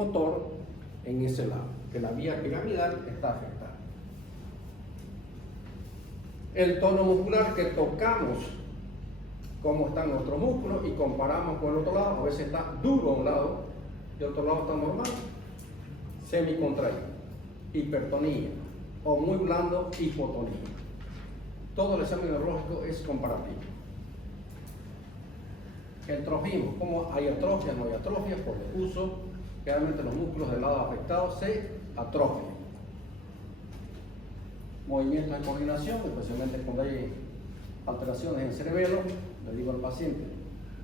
motor en ese lado, que la vía piramidal está afectada. El tono muscular que tocamos, cómo están nuestros músculos y comparamos con el otro lado, a veces está duro a un lado y el otro lado está normal, semicontraído, hipertonía, o muy blando, hipotonía. Todo el examen neurológico es comparativo. El trofismo, como hay atrofia, no hay atrofia, por el uso, generalmente los músculos del lado afectado se atrofian. Movimientos de coordinación, especialmente cuando hay alteraciones en el cerebelo, le digo al paciente,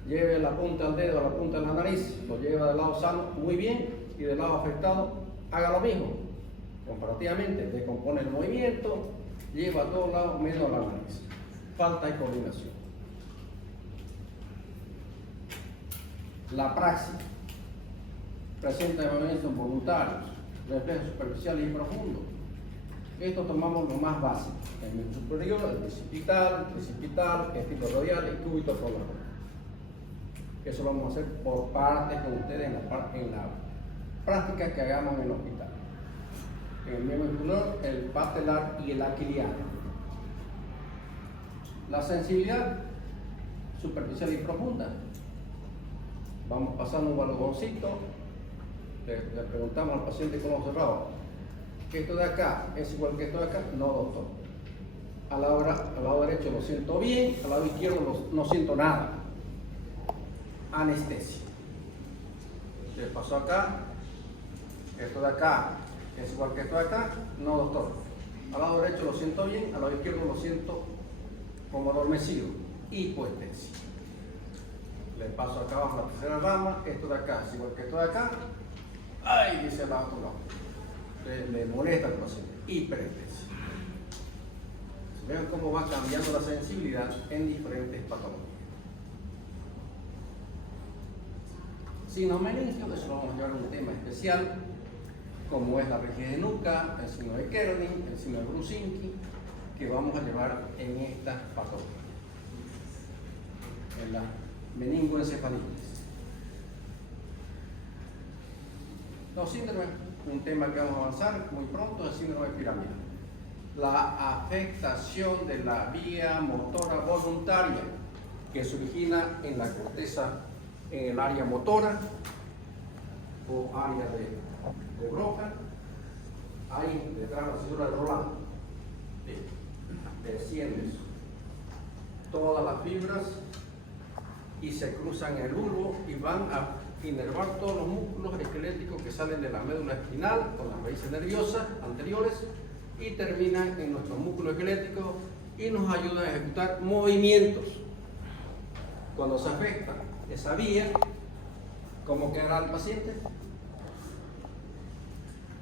lleve la punta del dedo a la punta de la nariz, lo lleva del lado sano muy bien y del lado afectado haga lo mismo. Comparativamente, descompone el movimiento, lleva a todos lados menos la nariz. Falta de coordinación. La praxis presenta movimientos voluntarios, reflejos superficiales y profundos. Esto tomamos lo más básico, el miembro superior, el tricipital, el estilo radial, el cúbito prolongado. Eso lo vamos a hacer por partes con ustedes en la práctica que hagamos en el hospital. En el miembro inferior, el patelar y el aquiliar. La sensibilidad superficial y profunda. Vamos pasando un baloncito, le preguntamos al paciente con ojos cerrados, ¿que esto de acá es igual que esto de acá? No, doctor. Al lado derecho lo siento bien, al lado izquierdo no siento nada. Anestesia. ¿Qué pasó acá? Esto de acá es igual que esto de acá. No, doctor. Al lado derecho lo siento bien, al lado izquierdo lo siento como adormecido. Hipoestesia. Le paso acá abajo la tercera rama. Esto de acá es igual que esto de acá. ¡Ay! Dice el otro lado. Le molesta al paciente. Hiperestesia. Vean cómo va cambiando la sensibilidad en diferentes patologías. Signo meningio, eso lo vamos a llevar a un tema especial, como es la rigidez de nuca, el signo de Kerning, el signo de Brusinski, que vamos a llevar en esta patología, en la meningoencefalitis. Los síndromes, un tema que vamos a avanzar muy pronto, es el síndrome piramidal. La afectación de la vía motora voluntaria, que se origina en la corteza, en el área motora o área de Broca, ahí detrás de la cintura de Roland, desciendes todas las fibras y se cruzan el bulbo y van a inervar todos los músculos esqueléticos que salen de la médula espinal con las raíces nerviosas anteriores y terminan en nuestros músculos esqueléticos y nos ayudan a ejecutar movimientos. Cuando se afecta esa vía, ¿cómo quedará el paciente?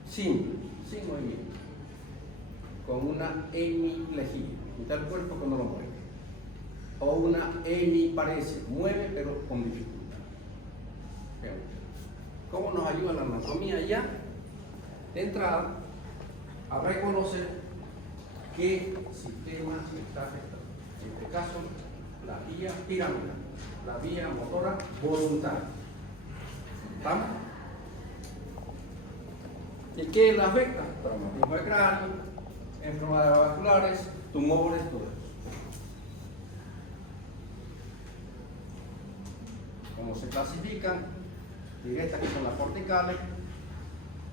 Sin movimiento, con una hemiplejía, mitad del cuerpo que no lo mueve, o una hemiparesia, mueve pero con dificultad. ¿Cómo nos ayuda la anatomía ya? De entrada, a reconocer qué sistema está afectado. En este caso, la vía piramidal, la vía motora voluntaria. ¿Estamos? ¿Y qué la afecta? Traumatismo de cráneo, enfermedades vasculares, tumores, todo eso. ¿Cómo se clasifican? Directas, que son las corticales,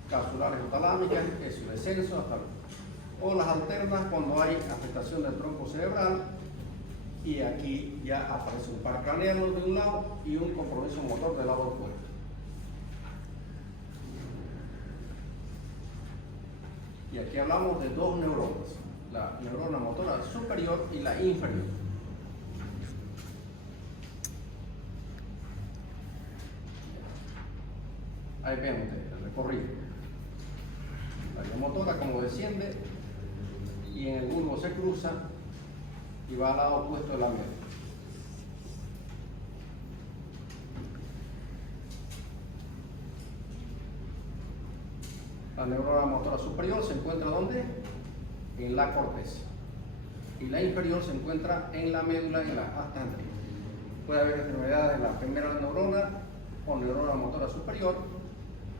capsulares o talámicas, es su descenso hasta luego. O las alternas cuando hay afectación del tronco cerebral y aquí ya aparece un par craneano de un lado y un compromiso motor del lado del cuerpo. Y aquí hablamos de dos neuronas, la neurona motora superior y la inferior. Ahí ven ustedes el recorrido. La vía motora como desciende y en el bulbo se cruza y va al lado opuesto de la médula. La neurona motora superior se encuentra ¿dónde? En la corteza. Y la inferior se encuentra en la médula, en la asta anterior. Puede haber enfermedades de la primera neurona o neurona motora superior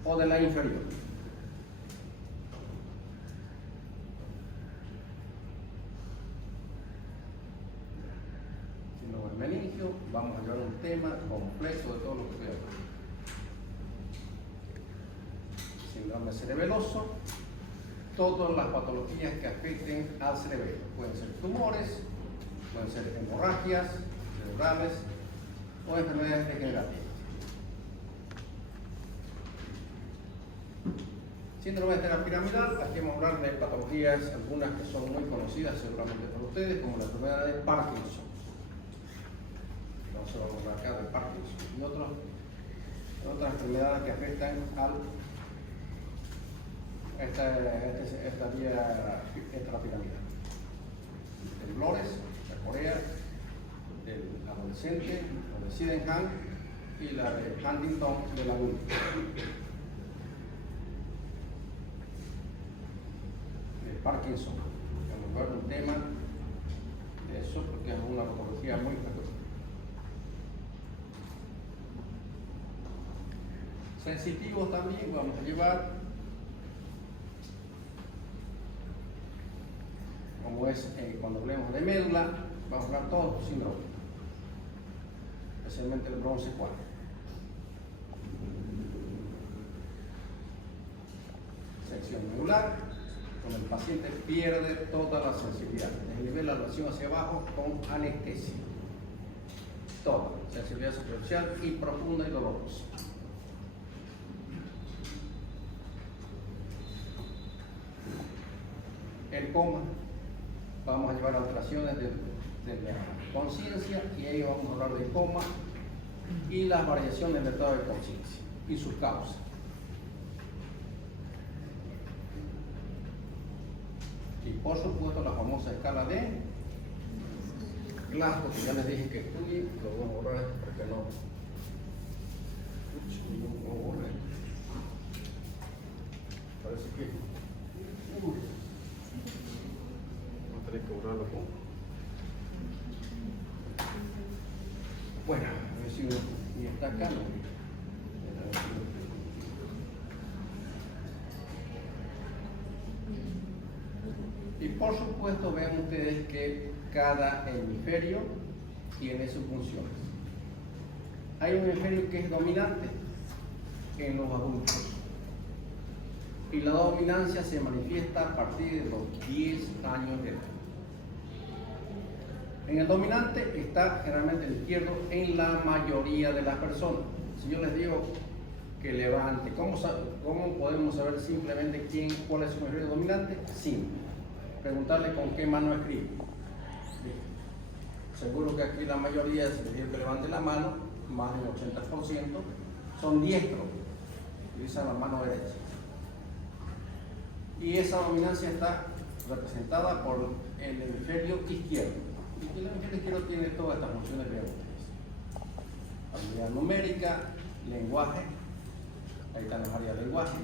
o de la inferior. Síndrome del meningio, vamos a llevar un tema complejo de todo lo que estoy hablando. Síndrome cerebeloso, todas las patologías que afecten al cerebro. Pueden ser tumores, pueden ser hemorragias cerebrales o enfermedades degenerativas. Síndrome de la piramidal, aquí vamos a hablar de patologías, algunas que son muy conocidas seguramente por ustedes, como la enfermedad de Parkinson. Entonces vamos a hablar acá de Parkinson y otras enfermedades que afectan a esta vía extrapiramidal. Temblores, la Corea, del adolescente, la de Sydenham y la de Huntington de la Laguna. Parkinson, vamos a ver un tema de eso porque es una patología muy frecuente. Sensitivos también vamos a llevar, como es cuando hablemos de médula, vamos a hablar todos los síndromes, especialmente el bronce 4. Sección medular, cuando el paciente pierde toda la sensibilidad, desnivel la relación hacia abajo con anestesia. Toda sensibilidad superficial y profunda y dolorosa. El coma, vamos a llevar alteraciones de la conciencia y ahí vamos a hablar de coma y las variaciones del estado de conciencia y sus causas. Y por supuesto la famosa escala de Glasgow, que ya les dije que estudie, lo voy a borrar porque no borré. Parece que voy a tener que borrarlo. Bueno, a ver si está acá, ¿no? Y por supuesto vean ustedes que cada hemisferio tiene sus funciones. Hay un hemisferio que es dominante en los adultos y la dominancia se manifiesta a partir de los 10 años de edad. En el dominante está generalmente el izquierdo en la mayoría de las personas. Si yo les digo que levante, ¿cómo podemos saber simplemente cuál es su hemisferio dominante? Simple. Preguntarle con qué mano escribe. Seguro que aquí la mayoría, si les digo que levante la mano, más del 80% son diestros, utilizan la mano derecha. Y esa dominancia está representada por el hemisferio izquierdo. Y el hemisferio izquierdo tiene todas estas funciones que ustedes. Habilidad numérica, lenguaje, ahí están las áreas de lenguaje,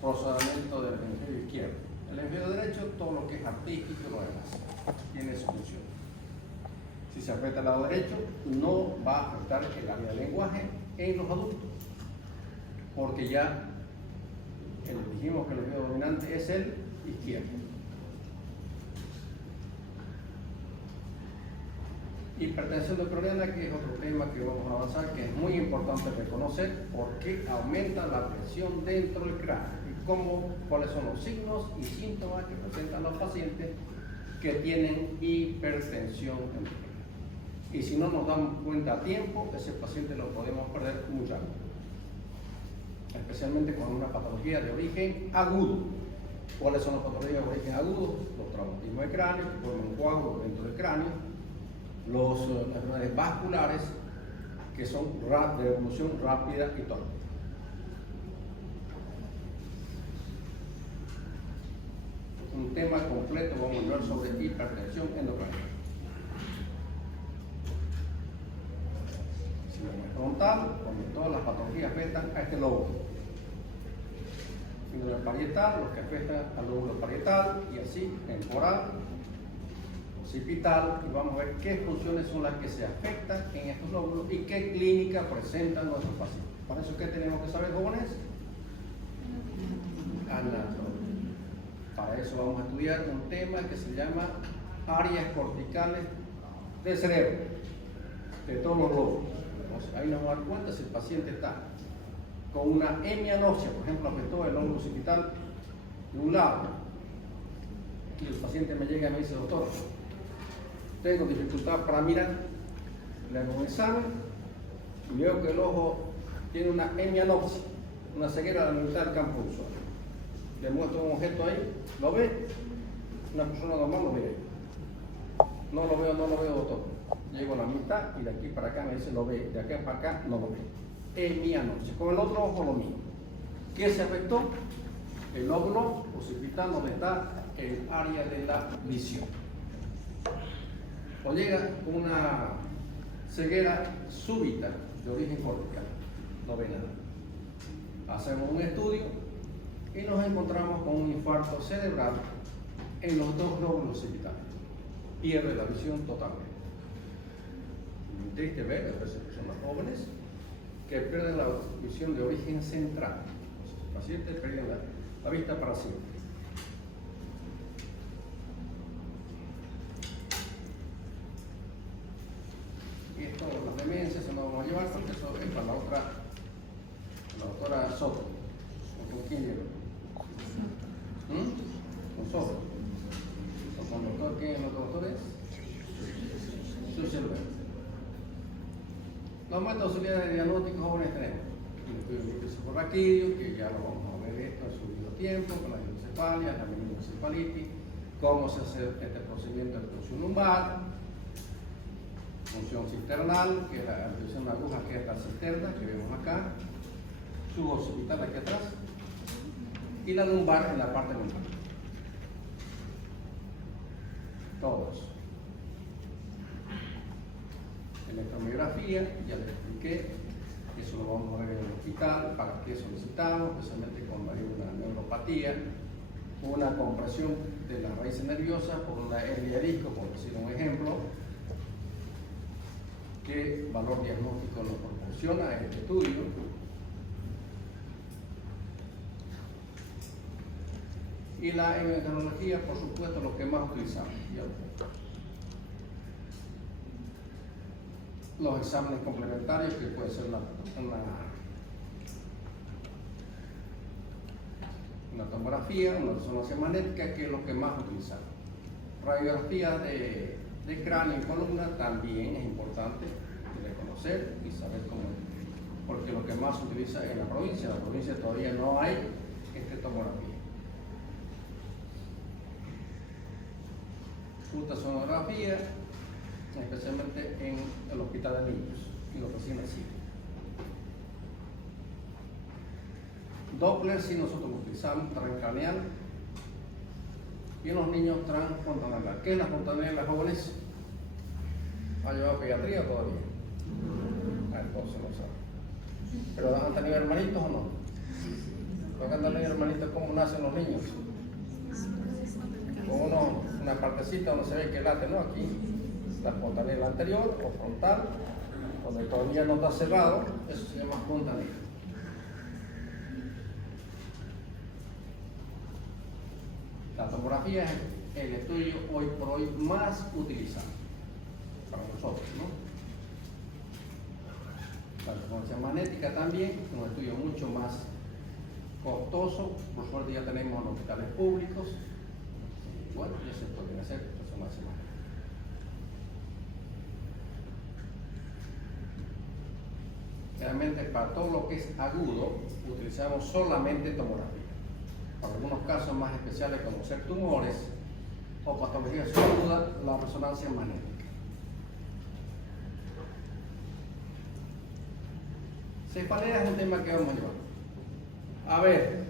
procesamiento del hemisferio izquierdo. El hemisferio derecho, todo lo que es artístico y lo demás, tiene su función. Si se afecta al lado derecho, no va a afectar el área de lenguaje en los adultos, porque ya dijimos que el hemisferio dominante es el izquierdo. Hipertensión croniana, que es otro tema que vamos a avanzar, que es muy importante reconocer porque aumenta la presión dentro del cráneo y cuáles son los signos y síntomas que presentan los pacientes que tienen hipertensión endócrina. Y si no nos damos cuenta a tiempo, ese paciente lo podemos perder mucho, especialmente con una patología de origen agudo. ¿Cuáles son las patologías de origen agudo? Los traumatismos de cráneo, que forman un coágulo dentro del cráneo, las enfermedades vasculares, que son de evolución rápida y torpe. Un tema completo vamos a hablar sobre hipertensión endocrina. Síndrome frontal, donde todas las patologías afectan a este lóbulo. Síndrome parietal, los que afectan al lóbulo parietal, y así temporal, occipital, y vamos a ver qué funciones son las que se afectan en estos lóbulos y qué clínica presentan nuestros pacientes. Para eso, ¿qué tenemos que saber, jóvenes? Anatomía. Para eso vamos a estudiar un tema que se llama áreas corticales del cerebro, de todos los lobos. Entonces, ahí nos vamos a dar cuenta si el paciente está con una hemianopsia, por ejemplo, afectó el lóbulo occipital de un lado, y el paciente me llega y me dice: doctor, tengo dificultad para mirar, le hago un examen y veo que el ojo tiene una hemianopsia, una ceguera de la mitad del campo visual. Le muestro un objeto ahí, ¿lo ve? Una persona normal lo ve. No lo veo, doctor. Llego a la mitad y de aquí para acá me dice lo ve, de acá para acá no lo ve. Hemianopsia. Con el otro ojo lo mismo. ¿Qué se afectó? El lóbulo occipital, donde está el área de la visión. O llega una ceguera súbita de origen cortical, no ve nada. Hacemos un estudio y nos encontramos con un infarto cerebral en los dos lóbulos occipitales. Pierde la visión totalmente. Muy triste ver a veces personas jóvenes que pierden la visión de origen central. Los pacientes pierden la vista para siempre. Y esto, las demencias, se nos vamos a llevar porque eso es para la doctora Soto. ¿Con quién llega? Con Soto. ¿O con el doctor? ¿Quién es el doctor? Silver. Los métodos auxiliares de diagnóstico jóvenes tenemos el raquídeo, que ya lo vamos a ver esto en su debido tiempo, con la hidrocefalia, la meningoencefalitis, cómo se hace este procedimiento de punción lumbar, punción cisternal, que es la punción de aguja, que es la cisterna, que vemos acá, su occipital aquí atrás, y la lumbar en la parte lumbar. Todos. Electromiografía, ya les expliqué, eso lo vamos a ver en el hospital, para qué solicitamos, especialmente cuando hay una neuropatía, una compresión de las raíces nerviosas por una hernia de disco, por decir un ejemplo. ¿Qué valor diagnóstico nos proporciona este estudio? Y la hemodinamología, por supuesto, lo que más utilizamos. Los exámenes complementarios, que puede ser una tomografía, una resonancia magnética, que es lo que más utilizamos. Radiografía de cráneo y columna también es importante de conocer y saber cómo, porque lo que más se utiliza en la provincia todavía no hay tomografía. Ultrasonografía, especialmente en el hospital de niños y los recién nacidos. Doppler, si nosotros lo utilizamos, transcraneal, y en los niños transfontanela. ¿Qué es la fontanela, jóvenes? ¿Ha llevado pediatría todavía? Entonces no sabe. ¿Pero han tenido hermanitos o no? ¿Lo que han tenido hermanitos? ¿Cómo nacen los niños? Con una partecita donde se ve que late, ¿no? Aquí, la fontanela anterior o frontal, donde todavía no está cerrado, eso se llama fontanela. La tomografía es el estudio hoy por hoy más utilizado para nosotros, ¿no? La resonancia magnética también, un estudio mucho más costoso, por suerte ya tenemos en hospitales públicos. Bueno, ya se pueden hacer resonancia magnética. Realmente para todo lo que es agudo utilizamos solamente tomografía. Para algunos casos más especiales como ser tumores o patologías agudas, la resonancia magnética. Cefalea es un tema que vamos a llevar. A ver,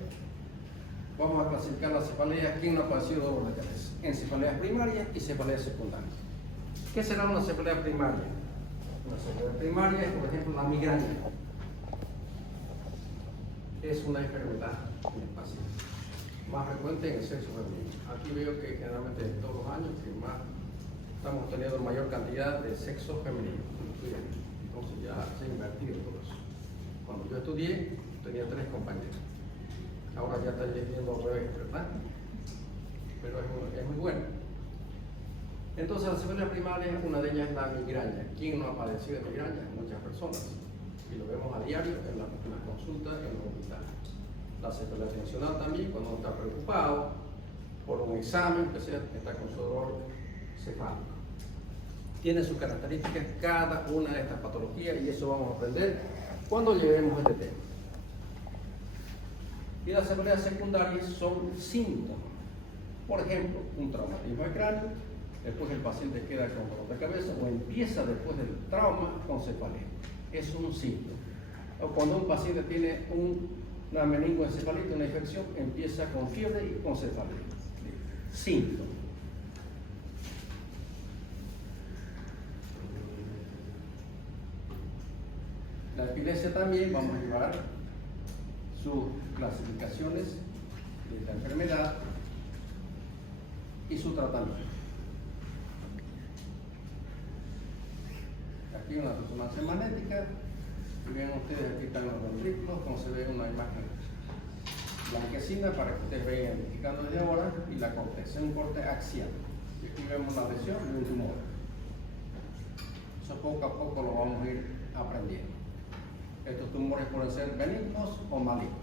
vamos a clasificar las cefaleas. ¿Quién no ha padecido dolor de cabeza? En cefaleas primarias y cefaleas secundarias. ¿Qué será una cefalea primaria? Una cefalea primaria es, por ejemplo, la migraña. Es una enfermedad en el paciente más frecuente en el sexo femenino. Aquí veo que generalmente en todos los años que más estamos teniendo mayor cantidad de sexo femenino. Entonces ya se ha invertido todo eso. Cuando cuando yo estudié, tenía 3 compañeros. Ahora ya está yendo al revés, ¿verdad? Pero es muy bueno. Entonces, las secuelas primarias, una de ellas es la migraña. ¿Quién no ha padecido de migraña? Muchas personas. Y lo vemos a diario en las consultas en los hospitales. La secuela atencional también, cuando uno está preocupado por un examen, que sea, está con su dolor cefálico. Tiene sus características cada una de estas patologías y eso vamos a aprender cuando llevemos este tema. Y las secuelas secundarias son síntomas. Por ejemplo, un traumatismo de cráneo, después el paciente queda con dolor de cabeza o empieza después del trauma con cefalea. Es un síntoma. O cuando un paciente tiene una meningoencefalitis, una infección, empieza con fiebre y con cefalea. Síntoma. La epilepsia también vamos a llevar sus clasificaciones de esta enfermedad y su tratamiento. Aquí una resonancia magnética y vean ustedes, aquí están los ventrículos, como se ve una imagen blanquecina para que ustedes vean identificando desde ahora, y la corteza, un corte axial. Y aquí vemos la lesión de un tumor. Eso poco a poco lo vamos a ir aprendiendo. Estos tumores pueden ser benignos o malignos.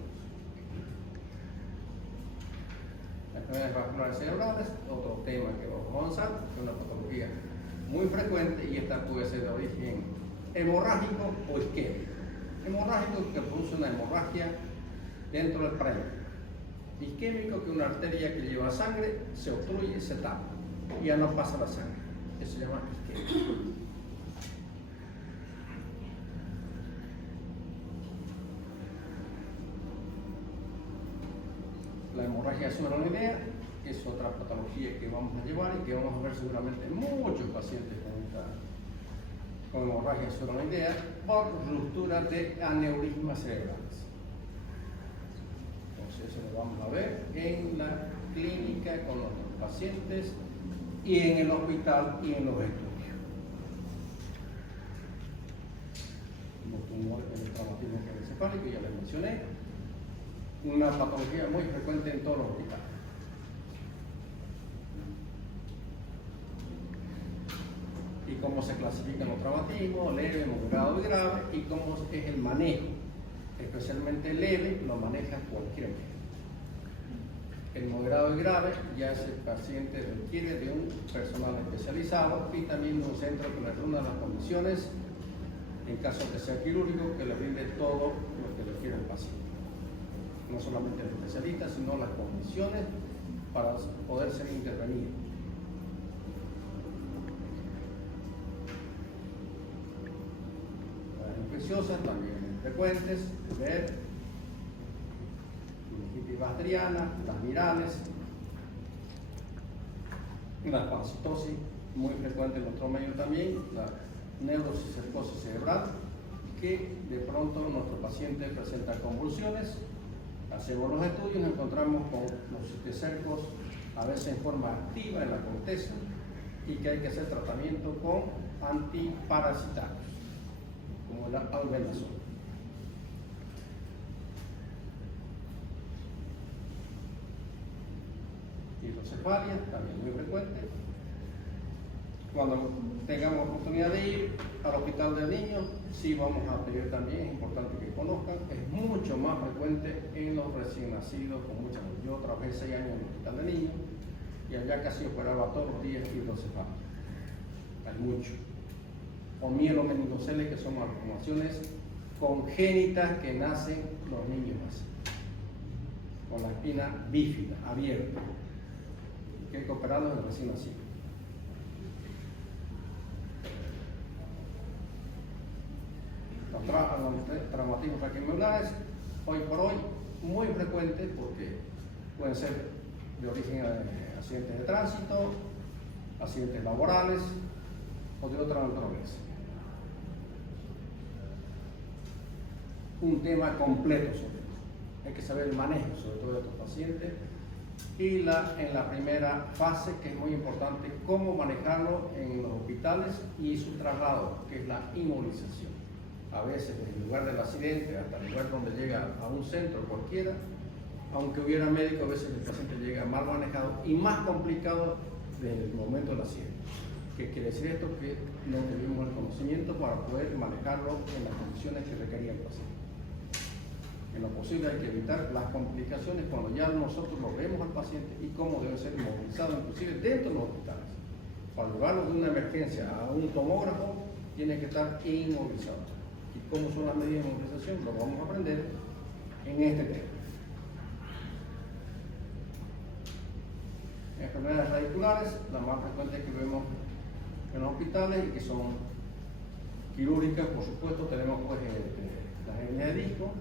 Las enfermedades vasculares cerebrales, otro tema que vamos a avanzar, es una patología muy frecuente y esta puede ser de origen hemorrágico o isquémico. Hemorrágico, que produce una hemorragia dentro del preño. Isquémico, que una arteria que lleva sangre se obstruye y se tapa y ya no pasa la sangre. Eso se llama isquémico. La hemorragia subarachnoidea es otra patología que vamos a llevar y que vamos a ver seguramente muchos pacientes con hemorragia subarachnoidea por ruptura de aneurismas cerebrales. Entonces eso lo vamos a ver en la clínica con nuestros pacientes y en el hospital y en los estudios. Los tumores con el traumatismo encefálico, ya les mencioné. Una patología muy frecuente en todos los hospitales. Y cómo se clasifican los traumatismos, leve, moderado y grave, y cómo es el manejo. Especialmente leve, lo maneja cualquier médico. El moderado y grave, ya ese paciente requiere de un personal especializado y también de un centro que le reúna las condiciones, en caso de ser quirúrgico, que le brinde todo lo que requiere el paciente. No solamente el especialista, sino las condiciones para poder ser intervenido. Las infecciosas también frecuentes, ver meningitis bacteriana, las virales, la pancitosis, muy frecuente en nuestro medio también, la neurocicercosis cerebral, que de pronto nuestro paciente presenta convulsiones. Hacemos los estudios y nos encontramos con los cisticercos a veces en forma activa en la corteza y que hay que hacer tratamiento con antiparasitarios, como el albendazol. Hidrocefalia, también muy frecuente. Cuando tengamos oportunidad de ir al hospital del niño, sí vamos a pedir también, es importante que conozcan, es mucho más frecuente en los recién nacidos con mucha. Yo trabajé 6 años en el hospital de niños y allá casi operaba todos los días hidrocefalia. Hay mucho. O mielomeningoceles, que son malformaciones congénitas que nacen los niños así, con la espina bífida, abierta, que hay que operarlos en el recién nacido. Los traumatismos raquimolares, hoy por hoy, muy frecuentes porque pueden ser de origen de accidentes de tránsito, accidentes laborales o de otra naturaleza. Un tema completo sobre esto. Hay que saber el manejo sobre todo de estos pacientes y en la primera fase, que es muy importante, cómo manejarlo en los hospitales y su traslado, que es la inmovilización. a veces desde el lugar del accidente hasta el lugar donde llega a un centro cualquiera, aunque hubiera médico, a veces el paciente llega mal manejado y más complicado desde el momento del accidente. ¿Qué quiere decir esto? Que no tuvimos el conocimiento para poder manejarlo en las condiciones que requería el paciente. En lo posible hay que evitar las complicaciones cuando ya nosotros lo vemos al paciente y cómo debe ser movilizado, inclusive dentro de los hospitales. Para llevarlo de una emergencia a un tomógrafo, tiene que estar inmovilizado. ¿Y cómo son las medidas de inmovilización? Lo vamos a aprender en este tema. Enfermedades radiculares, las más frecuentes que vemos en los hospitales y que son quirúrgicas, por supuesto, tenemos pues las hernias de disco,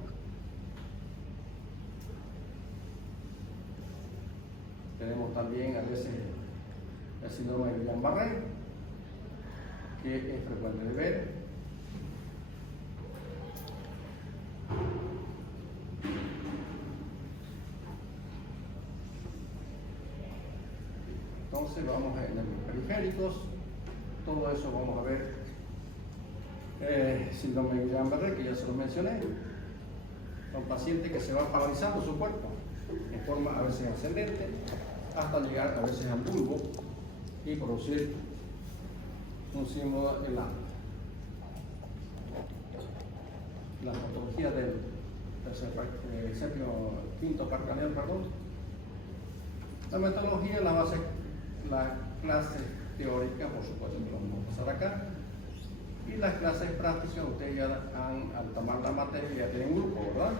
tenemos también a veces el síndrome de Guillain-Barré, que es frecuente de ver. Entonces vamos a nervios periféricos, todo eso vamos a ver. Síndrome de Guillain-Barré, que ya se lo mencioné, son pacientes que se van paralizando su cuerpo en forma a veces ascendente hasta llegar a veces al bulbo y producir un símbolo en la patología del quinto carcaneal, perdón. La metodología, la base, la clase teórica, por supuesto que lo vamos a pasar acá, y las clases prácticas, ustedes ya al tomar la materia ya tienen grupo, ¿verdad?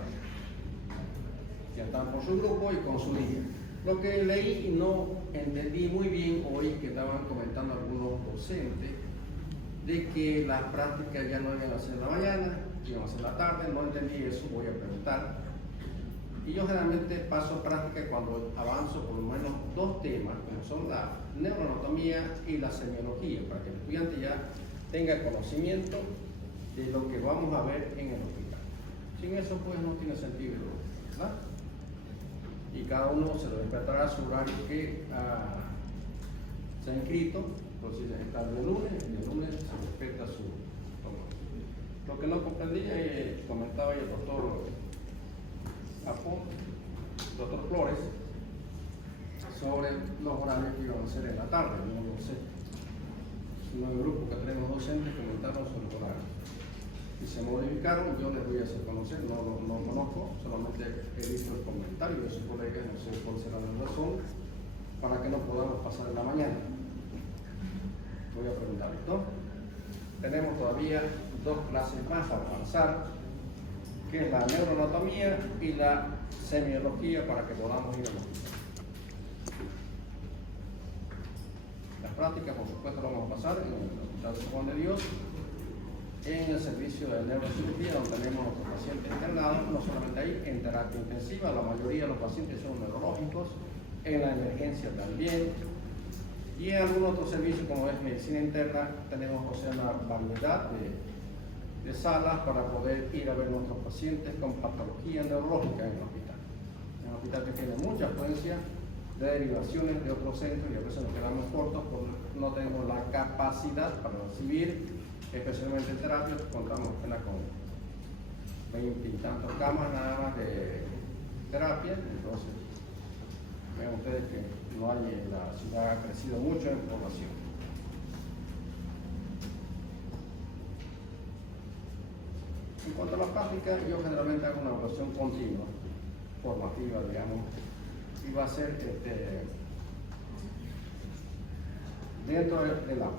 Ya están por su grupo y con su día. Lo que leí y no entendí muy bien hoy, que estaban comentando algunos docentes, de que las prácticas ya no iban a ser en la mañana, iban a ser en la tarde. No entendí eso, voy a preguntar. Y yo generalmente paso práctica cuando avanzo por lo menos dos temas, como son la neuroanatomía y la semiología, para que el estudiante ya tenga conocimiento de lo que vamos a ver en el hospital. Sin eso pues no tiene sentido, ¿verdad? Y cada uno se lo respetará su horario que se ha inscrito. Entonces está el lunes y el lunes se respeta su toma. Lo que no comprendía, comentaba el doctor doctor Flores, sobre los horarios que iban a ser en la tarde. No lo sé. Es un grupo que tenemos docentes que comentaron sobre el horario y se modificaron. Yo les voy a hacer conocer, no conozco, solamente he visto el comentario de sus colegas, no sé cuál será la razón para que no podamos pasar en la mañana. Voy a preguntar esto. Tenemos todavía dos clases más a avanzar, que es la neuroanatomía y la semiología, para que podamos ir a los hospitales. Las prácticas, por supuesto, lo vamos a pasar en el Hospital San Juan de Dios, en el servicio de neurocirugía, donde tenemos nuestros pacientes internados, no solamente ahí, en terapia intensiva, la mayoría de los pacientes son neurológicos, en la emergencia también, y en algún otro servicio como es medicina interna, tenemos una variedad de salas para poder ir a ver nuestros pacientes con patología neurológica en el hospital. Es un hospital que tiene mucha afluencia de derivaciones de otros centros y a veces nos quedamos cortos porque no tenemos la capacidad para recibir, especialmente en terapia. Contamos apenas con 20 y tantos camas nada más de terapia. Entonces ven ustedes que no hay, la ciudad ha crecido mucho en población. En cuanto a la práctica, yo generalmente hago una evaluación continua, formativa, digamos, y va a ser dentro del aula.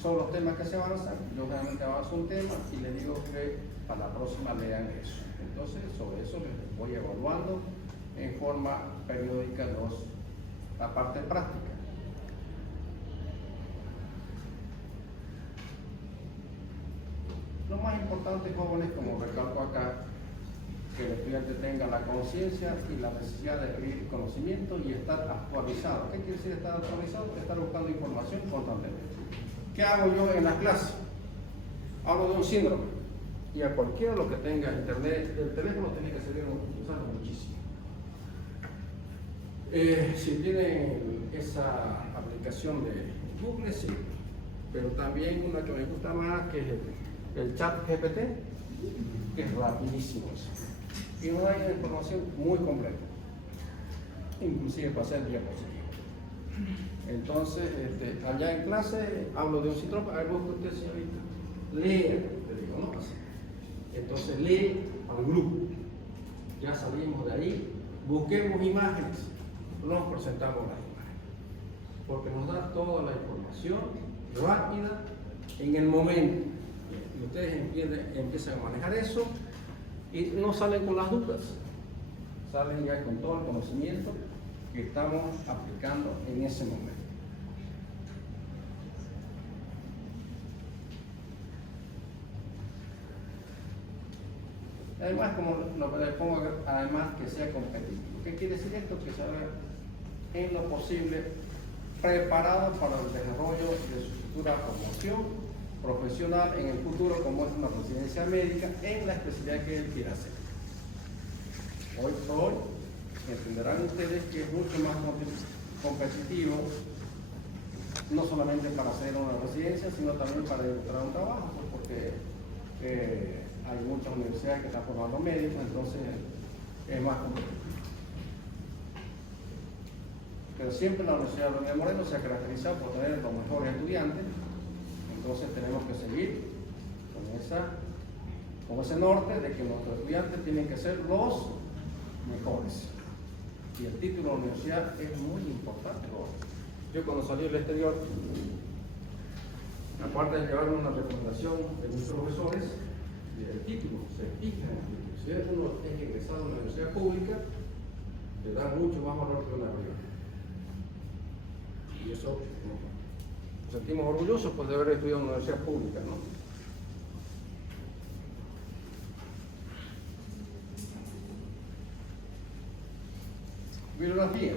Son los temas que se avanzan, yo generalmente avanzo un tema y les digo que para la próxima lean eso. Entonces, sobre eso les voy evaluando en forma periódica la parte práctica. Lo más importante, jóvenes, como recalco acá, que el estudiante tenga la conciencia y la necesidad de adquirir conocimiento y estar actualizado. ¿Qué quiere decir estar actualizado? Estar buscando información constantemente. ¿Qué hago yo en la clase? Hablo de un síndrome. Y a cualquiera de los que tenga internet, el teléfono tiene que ser usado muchísimo. Si tienen esa aplicación de Google, sí. Pero también una que me gusta más, que es el chat GPT, que es rapidísimo eso. Y no hay una información muy completa, inclusive para hacer diapositivas. Entonces, allá en clase hablo de un síndrome, algo que usted, señorita, lea, te digo, ¿no? Así. Entonces lee al grupo, ya salimos de ahí, busquemos imágenes, nos presentamos las imágenes, porque nos da toda la información rápida en el momento. Y ustedes empiezan a manejar eso y no salen con las dudas, salen ya con todo el conocimiento que estamos aplicando en ese momento. Además, como lo le pongo, además que sea competitivo. ¿Qué quiere decir esto? Que sea en lo posible preparado para el desarrollo de su futura promoción profesional en el futuro, como es una residencia médica, en la especialidad que él quiera hacer. Hoy por hoy, entenderán ustedes que es mucho más competitivo, no solamente para hacer una residencia, sino también para encontrar un trabajo, porque hay muchas universidades que están formando médicos, entonces es más competitivo. Pero siempre la Universidad de Moreno se ha caracterizado por tener los mejores estudiantes, entonces tenemos que seguir con ese norte de que nuestros estudiantes tienen que ser los mejores. Y el título de la universidad es muy importante. Yo cuando salí del exterior, aparte de llevarme una recomendación de mis profesores, el título se fija en el título. Si uno es egresado a una universidad pública, le da mucho más valor que una privada. Y eso nos sentimos orgullosos pues, de haber estudiado en una universidad pública, ¿no? Bibliografía.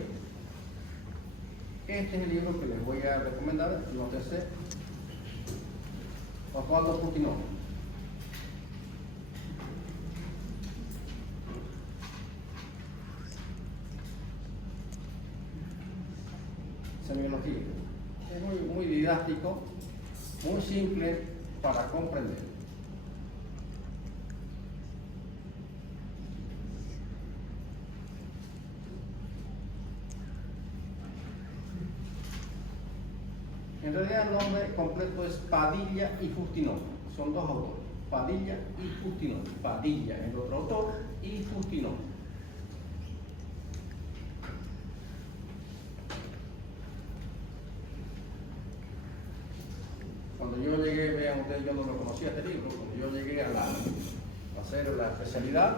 Este es el libro que les voy a recomendar, nótese, Osvaldo Putinó. Semiología. Es muy didáctico, muy simple para comprender. En realidad el nombre completo es Padilla y Justino. Son dos autores, Padilla y Justino. Padilla es el otro autor y Justino. Cuando yo llegué, vean ustedes, yo no lo conocía este libro, cuando yo llegué a hacer la especialidad,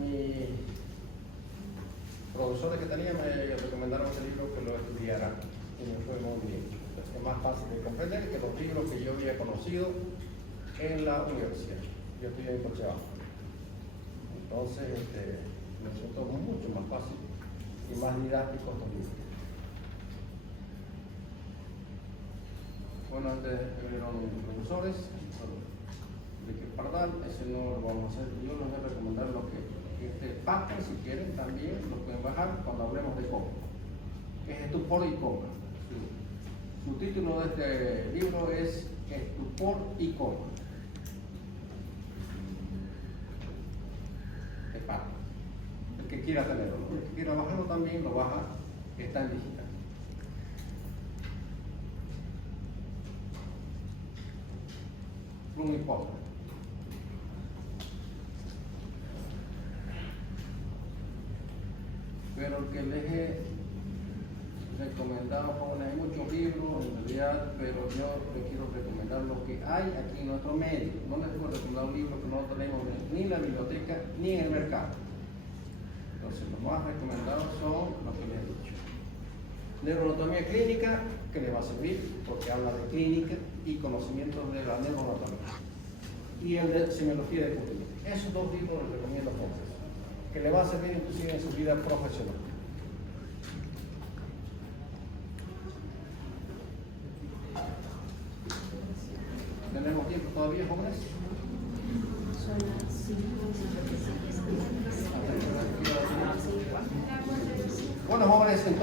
mis profesores que tenía me recomendaron este libro que lo estudiara. Y me fue muy bien. Es más fácil de comprender que los libros que yo había conocido en la universidad. Yo estudié en Cochabamba. Entonces, me resultó mucho más fácil y más didáctico estos libros. Bueno, antes estuvieron mis profesores, Enrique Pardal, ese no lo vamos a hacer. Yo les voy a recomendar lo que pacten, si quieren, también lo pueden bajar cuando hablemos de coma. Es estupor y coma. Su título de este libro es Estupor y coma. De pago. El que quiera tenerlo, ¿no? El que quiera bajarlo también lo baja, está en digital. Un hipótesis. Pero el que les he recomendado, jóvenes, hay muchos libros en realidad, pero yo les quiero recomendar lo que hay aquí en nuestro medio. No les puedo recomendar un libro que no tenemos ni en la biblioteca ni en el mercado. Entonces, los más recomendados son los que les he dicho. Neuroanatomía clínica, que les va a servir porque habla de clínica y conocimientos de la neuroanatomía. Y el de semiología de cultura. Esos dos libros les recomiendo a todos, que les va a servir inclusive en su vida profesional. ¿Tenemos tiempo todavía, jóvenes? Bueno, jóvenes, entonces.